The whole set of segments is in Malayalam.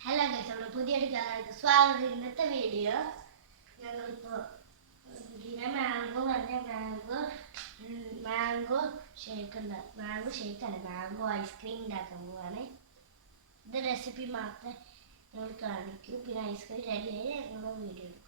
ഹലോ ഗൈസ്, നമ്മുടെ പുതിയൊരു ചാനലിലേക്ക് സ്വാഗതം. ഇന്നത്തെ വീഡിയോ ഞങ്ങളിപ്പോൾ mango mango shake mango ice cream ഉണ്ടാക്കാൻ പോവാണ്. ഇത് റെസിപ്പി മാത്രമേ ഞങ്ങൾ കാണിക്കൂ. പിന്നെ ഐസ്ക്രീം റെഡിയായി ഞങ്ങൾ വീഡിയോ എടുക്കും.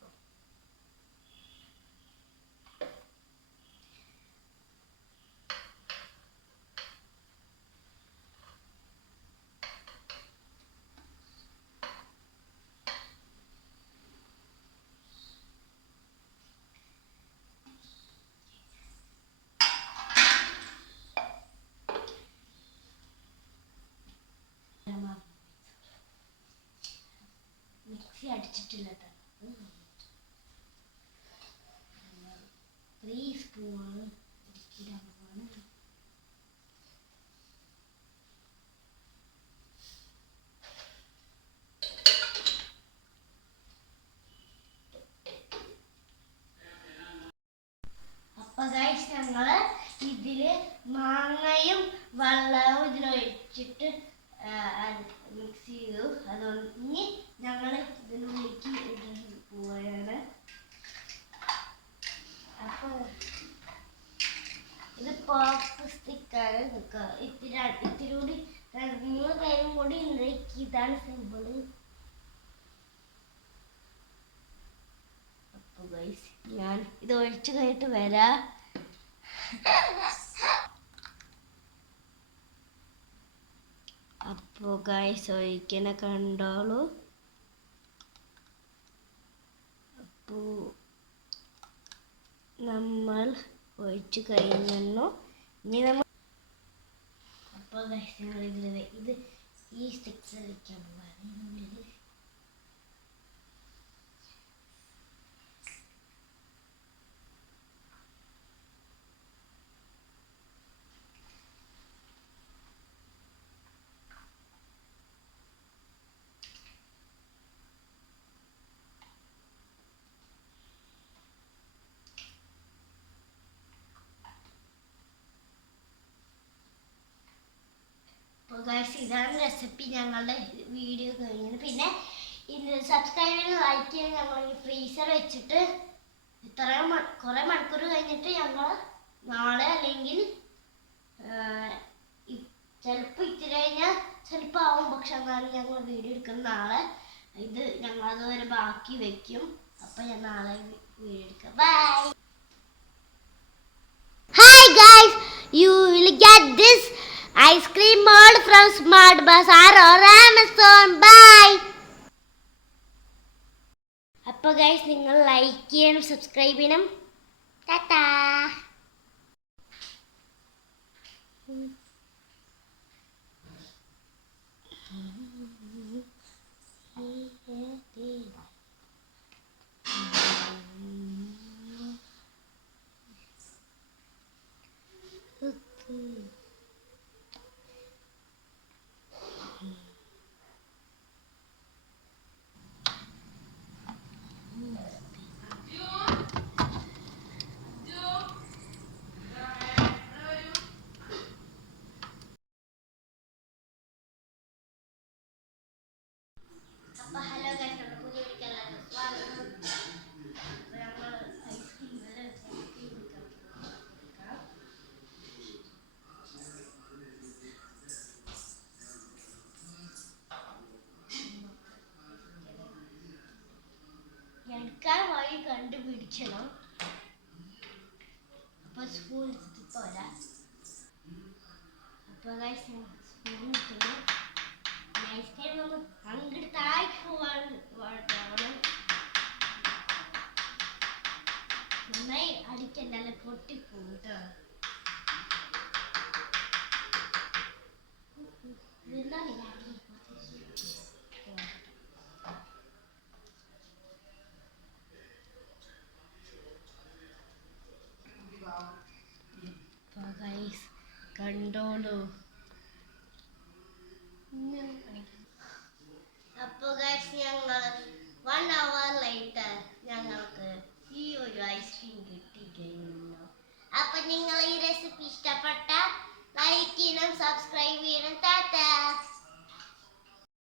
മിക്സി അടിച്ചിട്ടില്ല, 3 സ്പൂൺ ഇടാൻ പോവാണ്. അപ്പൊ ഗൈസ്, ഞങ്ങള് ഇതില് മാങ്ങയും വെള്ളവും ഇതിലൊഴിച്ചിട്ട് മിക്സ് ചെയ്തു. അതുകൊണ്ട് ഞങ്ങൾ ഇതിനുള്ളിലേക്ക് ഇട്ട് പോവുകയാണ്. അപ്പൊ ഇത് പോപ്പ് സ്റ്റിക്കാണ്. ഇത്തിരി കൂടി 3 പേരും കൂടി ഉണ്ടാക്കി. ഇതാണ് സിമ്പിള്. അപ്പൊ ഗൈസ്, ഞാൻ ഇത് ഒഴിച്ചു കഴിഞ്ഞിട്ട് വരാം. അപ്പോൾ ഗൈസ്, ഒഴിക്കണ കണ്ടോളൂ. അപ്പോൾ നമ്മൾ ഒഴിച്ചു കഴിഞ്ഞു. ഇനി നമ്മൾ അപ്പോൾ ഗൈസ്, ഞങ്ങൾ ഇത് ഈ സ്റ്റിക്സ് വയ്ക്കാൻ പോവാണ്. ഇതിനുള്ളിൽ ഗൈസ്, ഇതാണ് റെസിപ്പി. ഞങ്ങളുടെ വീഡിയോ കഴിഞ്ഞത്. പിന്നെ സബ്സ്ക്രൈബ് ചെയ്ത് ലൈക്ക് ചെയ്ത് ഞങ്ങൾ ഈ ഫ്രീസർ വെച്ചിട്ട് കുറേ മണിക്കൂർ കഴിഞ്ഞിട്ട് ഞങ്ങൾ നാളെ അല്ലെങ്കിൽ ചിലപ്പോൾ ഇത്തിരി കഴിഞ്ഞാൽ ചിലപ്പോൾ ആവും. പക്ഷെ എന്നാലും ഞങ്ങൾ വീഡിയോ എടുക്കുന്ന നാളെ. ഇത് ഞങ്ങൾ അതുവരെ ബാക്കി വെക്കും. അപ്പം ഞാൻ നാളെ വീഡിയോ എടുക്കാം. By. Hi guys, you will get this ice cream mold from Smart Bazaar or Amazon. Bye. അപ്പോൾ ഗൈസ്, നിങ്ങൾ ലൈക്ക് ചെയ്യണം, സബ്സ്ക്രൈബ് ചെയ്യണം. ടാറ്റാ. അപ്പോൾ ഹലോ ഗൈസ്, നമ്മുടെ പുതിയ വീഡിയോയിലേക്ക് സ്വാഗതം. അപ്പോൾ ഞങ്ങൾ ഐസ്ക്രീം എടുക്കാൻ വഴി കണ്ടുപിടിക്കണം. അപ്പോൾ സ്പൂൺ എടുത്തിട്ട് പോരാ. അപ്പോൾ ഗൈസ്, സ്പൂൺ എടുക്കുന്നു. ഐസ്ക്രീം ഒന്ന് അങ്ങോട്ട് താഴേക്ക് പോവാണ്. നന്നായി അടിക്കണ്ടല്ലേ, പൊട്ടിപ്പോകും കേട്ടോ. കണ്ടോളൂ. അപ്പോൾ ഗൈസ്, ഞങ്ങൾ 1 hour later ഞങ്ങൾക്ക് ഈ ഒരു ഐസ്ക്രീം കിട്ടിക്കഴിഞ്ഞു. അപ്പൊ നിങ്ങൾ ഈ റെസിപ്പി ഇഷ്ടപ്പെട്ട ലൈക്ക് ചെയ്യണം, സബ്സ്ക്രൈബ് ചെയ്യണം.